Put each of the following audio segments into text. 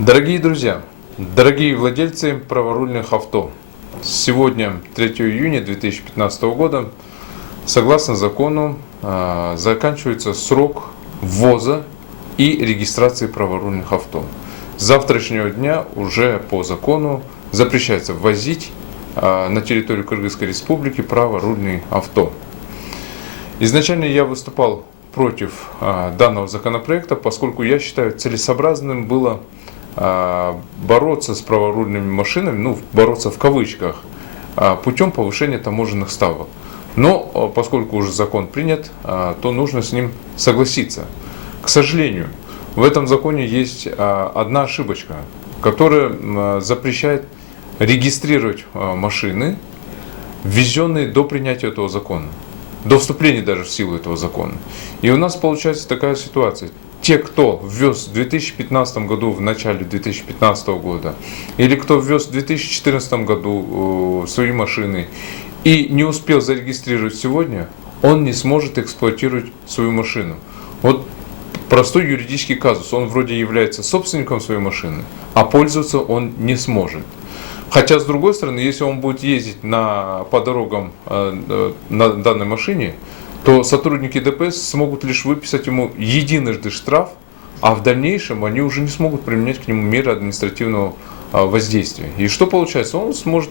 Дорогие друзья, дорогие владельцы праворульных авто, сегодня 3 июня 2015 года, согласно закону, заканчивается срок ввоза и регистрации праворульных авто. С завтрашнего дня уже по закону запрещается ввозить на территорию Кыргызской Республики праворульные авто. Изначально я выступал против данного законопроекта, поскольку я считаю целесообразным было бороться с праворульными машинами, бороться в кавычках, путем повышения таможенных ставок. Но поскольку уже закон принят, то нужно с ним согласиться. К сожалению, в этом законе есть одна ошибочка, которая запрещает регистрировать машины, ввезенные до принятия этого закона, до вступления даже в силу этого закона. И у нас получается такая ситуация. Те, кто ввез в 2015 году, в начале 2015 года, или кто ввез в 2014 году свои машины и не успел зарегистрировать сегодня, он не сможет эксплуатировать свою машину. Вот простой юридический казус. Он вроде является собственником своей машины, а пользоваться он не сможет. Хотя, с другой стороны, если он будет ездить по дорогам на данной машине, то сотрудники ДПС смогут лишь выписать ему единожды штраф, а в дальнейшем они уже не смогут применять к нему меры административного воздействия. И что получается? Он сможет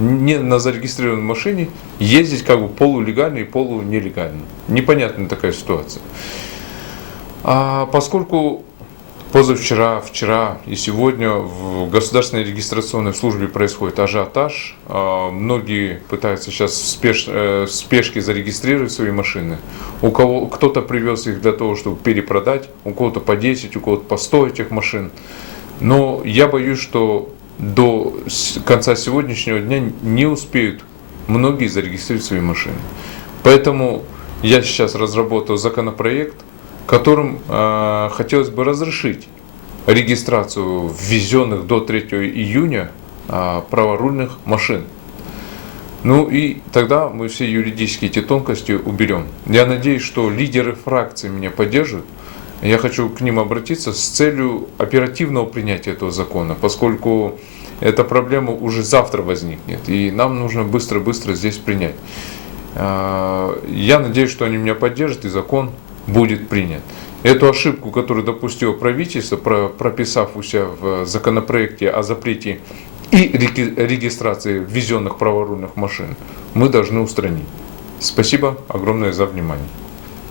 не на зарегистрированной машине ездить как бы полулегально и полунелегально. Непонятная такая ситуация. Поскольку позавчера, вчера и сегодня в государственной регистрационной службе происходит ажиотаж. Многие пытаются сейчас в спешке зарегистрировать свои машины. Кто-то привез их для того, чтобы перепродать, у кого-то по 10, у кого-то по 100 этих машин. Но я боюсь, что до конца сегодняшнего дня не успеют многие зарегистрировать свои машины. Поэтому я сейчас разработал законопроект, которым хотелось бы разрешить регистрацию ввезенных до 3 июня праворульных машин. И тогда мы все юридические эти тонкости уберем. Я надеюсь, что лидеры фракции меня поддержат. Я хочу к ним обратиться с целью оперативного принятия этого закона, поскольку эта проблема уже завтра возникнет, и нам нужно быстро-быстро здесь принять. Я надеюсь, что они меня поддержат, и закон будет принят. Эту ошибку, которую допустило правительство, прописав у себя в законопроекте о запрете и регистрации ввезенных праворульных машин, мы должны устранить. Спасибо огромное за внимание.